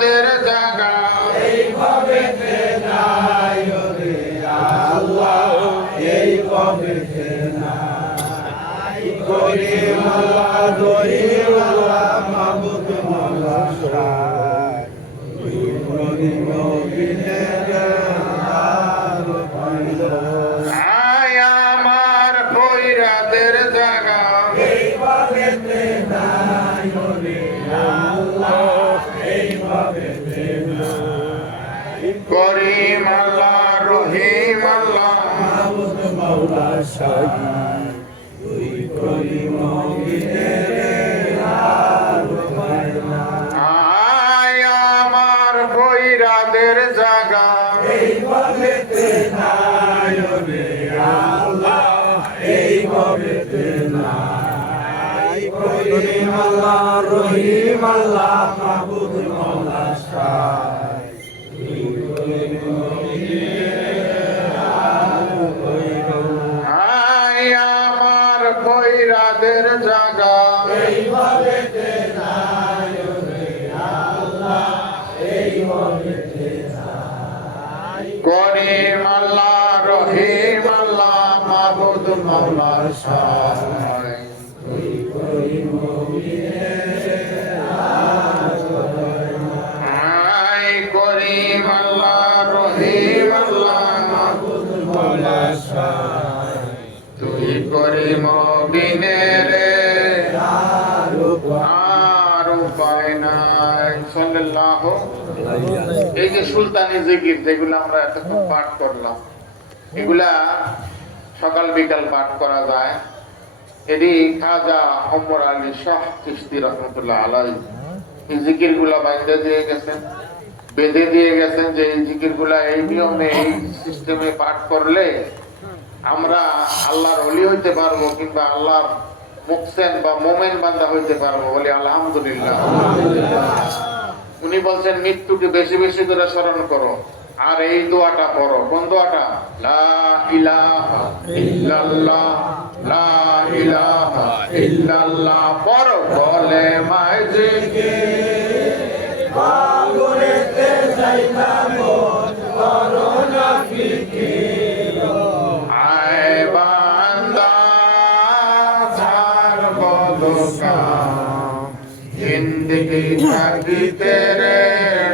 কইরাদের জাগা এইভাবে নাই রে আল্লাহ, এইভাবে নাই। করিম আল্লাহ, রহিম আল্লাহ, মাবুদ মাওলা শাহ, তুই করিম বিনের আর পাইল। আয় আমার কইরাদের জাগা এইভাবে নাই রে আল্লাহ, এইভাবে নাই। করিম আল্লাহ রহিম আল্লাহ মাবুদ মাওলা শাহ, তুই করিম বিনের আর পাইল। আয় আমার কইরাদের জাগা এইভাবে নাই রে আল্লাহ, এইভাবে নাই। করিম আল্লাহ, রহিম আল্লাহ, মাবুদ মাওলা শাহ, তুই করিম বিনের আর পাইল। আয় আমার কইরাদের জাগা এইভাবে নাই রে আল্লাহ, এইভাবে নাই। করিম আল্লাহ রহিম আল্লাহ মাবুদ মাওলা শাহ তুই করিম বিনের আর পাইল। আয় করিম আল্লাহ রহিম আল্লাহ মাবুদ মাওলা শাহ, তুই করিম বিনের আর আর উপায় নাই। সাল্লাল্লাহু এই যে সুলতানি জিকির যেগুলো আমরা এতক্ষণ পাঠ করলাম, এগুলা সকাল বিকাল পাঠ করা যায়। এটি খাজা ওমর আলী শাহ চিশতি রহমতুল্লাহ আলাইহি এই জিকির গুলা বেঁধে দিয়ে গেছেন যে এই জিকির গুলা এই নিয়মে এই সিস্টেমে পাঠ করলে আমরা আল্লাহর ওলি হইতে পারবো, কিংবা আল্লাহর মুহসিন বা মোমেন বান্দা হইতে পারবো। বলি আলহামদুলিল্লাহ। উনি বলছেন মৃত্যুকে বেশি বেশি করে স্মরণ করো, আর এই দোয়াটা পড়ো। কোন দোয়াটা? লা ইলাহা ইল্লাল্লাহ, লা ইলাহা ইল্লাল্লাহ পড়ো বলে মায় জিকির। বাগুনেতে যাইতাম করোনা ফিকির। আয় বান্দা ছাড় বদকা জিন্দগি থাকিতে রে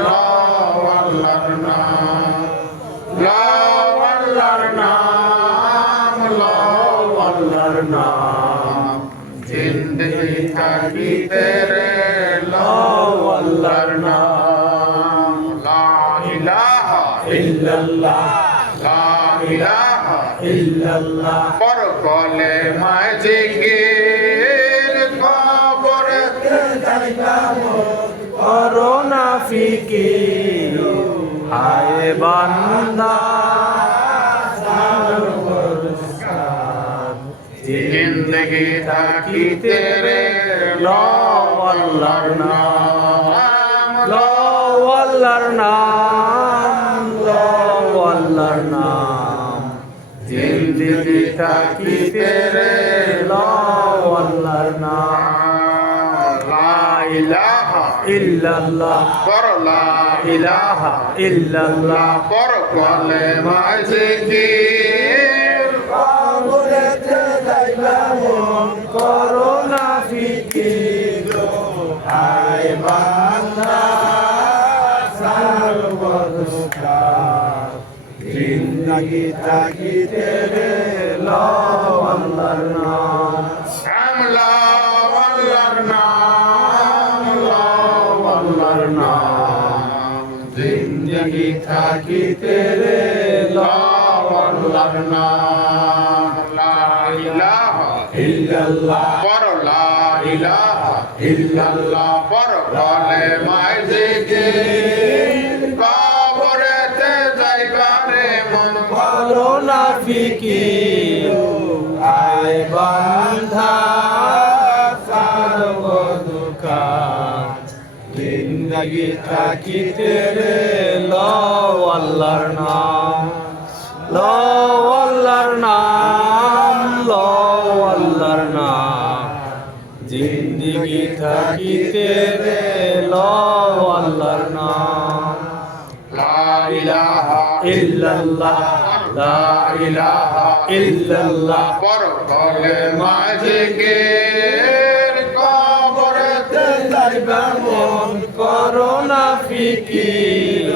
লও আল্লাহর নাম, লও আল্লাহর নাম, লও আল্লাহর নাম। জিন্দগি থাকিতে রে লও আল্লাহর নাম। লা ইলাহা ইল্লাল্লাহ, লা ইলাহা ইল্লাল্লাহ পর কলে মায় জিকির কবরেতে যাইতাম করোনা ফিকির। হায় বান্দা জিন্দগি থাকিতে রে লও আল্লাহর নাম, লও আল্লাহর নাম, লও আল্লাহর নাম। জিন্দগি থাকিতে রে লও আল্লাহর নাম। লা ইলাহা ইল্লাল্লাহ, পর লা ইলাহা ইল্লাল্লাহ পর কলে মায় জিকির। কবরেতে যাইলাম করোনা ফিকির। হায় বান্দা সর্বদুকার, জিন্দগি থাকিতে রে লও আল্লাহর নাম। লও আল্লাহর নাম, লও আল্লাহর নাম। জিন্দগি থাকিতে রে লও আল্লাহর নাম। লা ইলাহা ইল্লাল্লাহ, পর লা ইলাহা ইল্লাল্লাহ পর কলে মায় জিকির। কবরেতে যাইবা রে মন করোনা ফিকির। আয় বান্ধা সর্বদুকার, জিন্দগি থাকিতে রে লও আল্লাহর নাম, লও আল্লাহর নাম, লও আল্লাহর নাম। জিন্দগি থাকিতে রে লও আল্লাহর নাম লা ইলাহা ইল্লাল্লাহ লা ইলাহা ইল্লাল্লাহ পর কলে মাঝে কে কবরতে যাইবা মন করো না ফিকির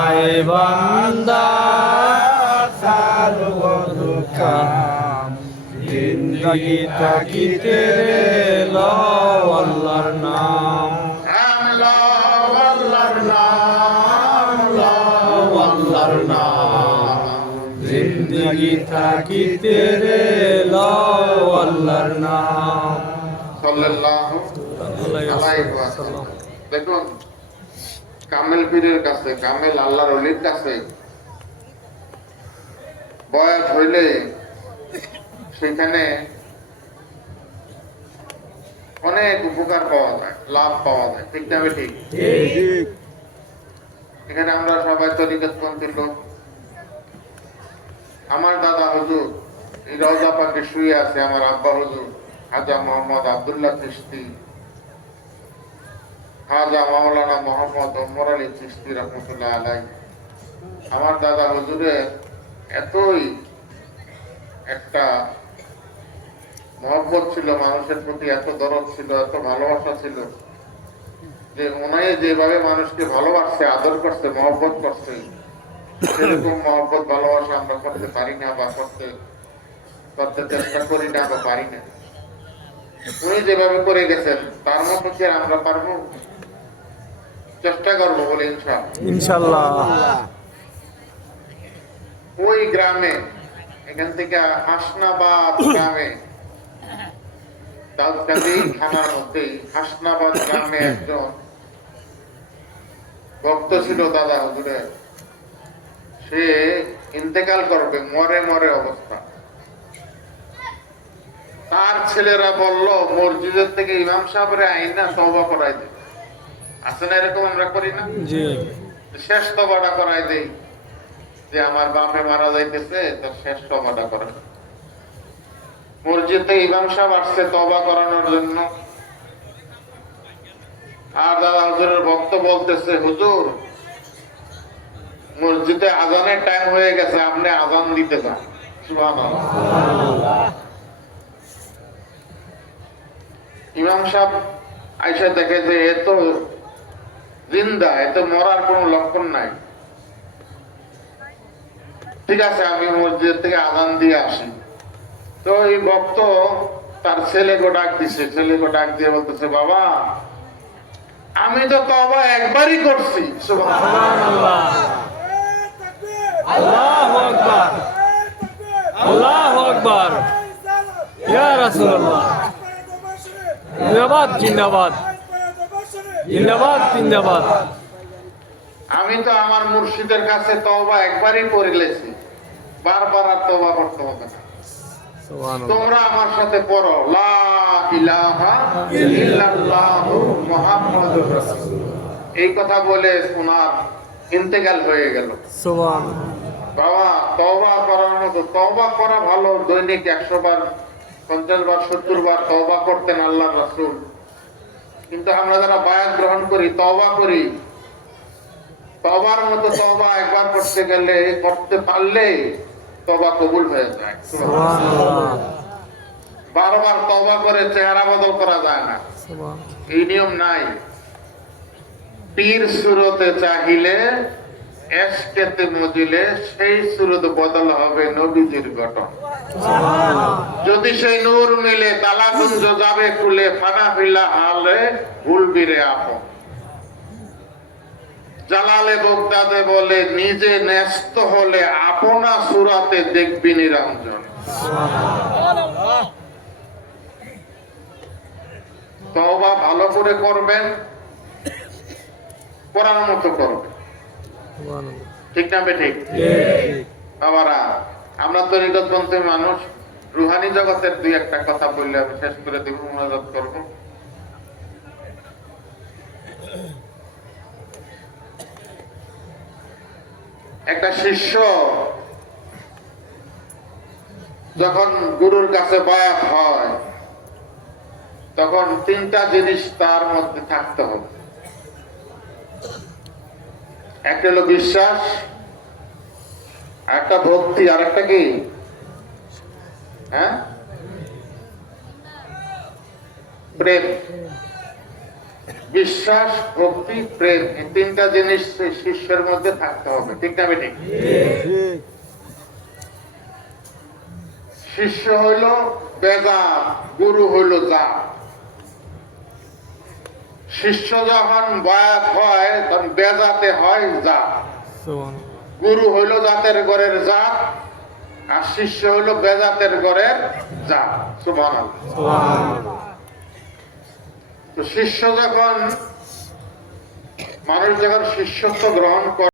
আয় বান্দা সারবত কাম জিন্দগি থাকিতে লও আল্লাহর নাম আল্লাহর নাম আল্লাহর নাম জিন্দগি থাকিতে লও আল্লাহর নাম সাল্লাল্লাহু আলাইহি ওয়াসাল্লাম। দেখুন কামেল পীরের কাছে, কামেল আল্লাহর ওলির কাছে বয়স হইলে সেখানে অনেক উপকার পাওয়া যায়, লাভ পাওয়া যায়, ঠিক না ঠিক? এখানে আমরা সবাই তরিকতপন্থী লোক। আমার দাদা হুজুর এই রওজা পাকে শুয়ে আছে, আমার আব্বা হুজুর খাজা মোহাম্মদ আব্দুল্লাহ চিশতি, খাজা মাওলানা মোহাম্মদ ওমর আলী চিশতি রহমতুল্লাহ আলাই। আমার দাদা হুজুরের এতই একটা মহব্বত ছিল, মানুষের প্রতি এত দরদ ছিল, এত ভালোবাসা ছিল যে ওনাই যেভাবে মানুষকে ভালোবাসছে, আদর করছে, মহব্বত করছে, সেরকম মহব্বত ভালোবাসা আমরা করতে পারি না বা করতে চেষ্টা করি না বা পারি না। উনি যেভাবে করে গেছেন তার মতো কি আর আমরা পারবো? চেষ্টা করবো বলে ইনশাআল্লাহ। ওই গ্রামে, এখান থেকে হাসনাবাদ গ্রামে, দাউদকান্দি থানার মধ্যেই হাসনাবাদ গ্রামে একজন ভক্ত ছিল দাদা হুজুরের। সে ইন্তেকাল করবে, মরে মরে অবস্থা। তার ছেলেরা বলল মসজিদের থেকে ইমাম সাহেবের আইনা তওবা করাই দে। আছে না এরকম, আমরা করি না? শেষ তওবাটা করাই দেই, যে আমার বাপে মারা যাইতেছে, তার শেষ তওবাটা করে। মসজিদে ইমাম সাহেব আসছে তওবা করানোর জন্য। আর দাদা হুজুরের ভক্ত বলতেছে, হুজুর মসজিদে আজানের টাইম হয়ে গেছে, আপনি আজান দিতে যান। সুবহানাল্লাহ। ইমাম সাহেব আইসা দেখে যে এত জিন্দা, এত মরার কোন লক্ষণ নাই। ঠিক আছে, আমি মসজিদ থেকে আজান দিয়ে আসি। তো এই ভক্ত তার ছেলেকে ডাক দিছে, ছেলেকে ডাক দিয়ে বলতেছে, বাবা আমি তো তওবা একবারই করছি। সুবহানাল্লাহ, আল্লাহু আকবার, আল্লাহু আকবার, ইয়া রাসূলুল্লাহ। জিন্দাবাদ জিন্দাবাদ জিন্দাবাদ জিন্দাবাদ। আমি তো আমার মুর্শিদের কাছে তওবা একবারই করে লেছি, বারবার আর তওবা করতে হবে না। তোমরা আমার সাথে পড়ো, লা ইলাহা ইল্লাল্লাহু মুহাম্মাদুর রাসূলুল্লাহ। এই কথা বলে ওনার ইন্তেকাল হয়ে গেল। সুবহানাল্লাহ। বাবা তওবা করার মতো, তওবা করা ভালো। দৈনিক 100 বার, 50 বার, 70 বার তওবা করতেন আল্লাহর রাসূল। কিন্তু আমরা যারা বায়াত গ্রহণ করি, তওবা করি, তওবার মতো তওবা একবার করতে গেলে, করতে পারলে তওবা কবুল হয়ে যায়। সুবহানাল্লাহ। বারবার তওবা করে চেহারা বদল করা যায় না, এই নিয়ম নাই। পীর সুরতে চাহিলে, এশকেতে মজিলে, সেই সুরত বদল হবে নবীজির গঠন। যদি সেই নূর মিলে, তালাকুঞ্জ যাবে খুলে, ফানা ফিলা হালে ভুলবি রে আপন। জালালে বগদাদে বলে, নিজে ন্যস্ত হলে আপনা সুরাতে দেখবি নিরঞ্জন। তওবা ভালো করে করবেন, করার মতো করবেন, ঠিক না বেঠিক? বাবারা, আমরা তো নিকটপন্থী মানুষ, রুহানি জগতের দুই একটা কথা বললে আমি শেষ করে দেব, মোনাজাত করব। একটা শিষ্য যখন গুরুর কাছে বায়াত হয়, তখন 3টা জিনিস তার মধ্যে থাকতে হবে। একটা হলো বিশ্বাস, একটা ভক্তি, আর একটা কি? হ্যাঁ, প্রেম। বিশ্বাস, ভক্তি, প্রেম, এই তিনটা জিনিস শিষ্যের মধ্যে থাকতে হবে, ঠিক না বেঠিক? শিষ্য হইল বেদাত, গুরু হইল জাত। শিষ্য যখন বায়াত হয় তখন বেজাতে হয় জাত। সুবহানাল্লাহ। গুরু হইল জাতের ঘরের জাত, আর শিষ্য হইল বেজাতের ঘরের জাত। সুবহানাল্লাহ। সুবহানাল্লাহ। তো শিষ্য যখন, মানুষ যখন শিষ্যত্ব গ্রহণ করে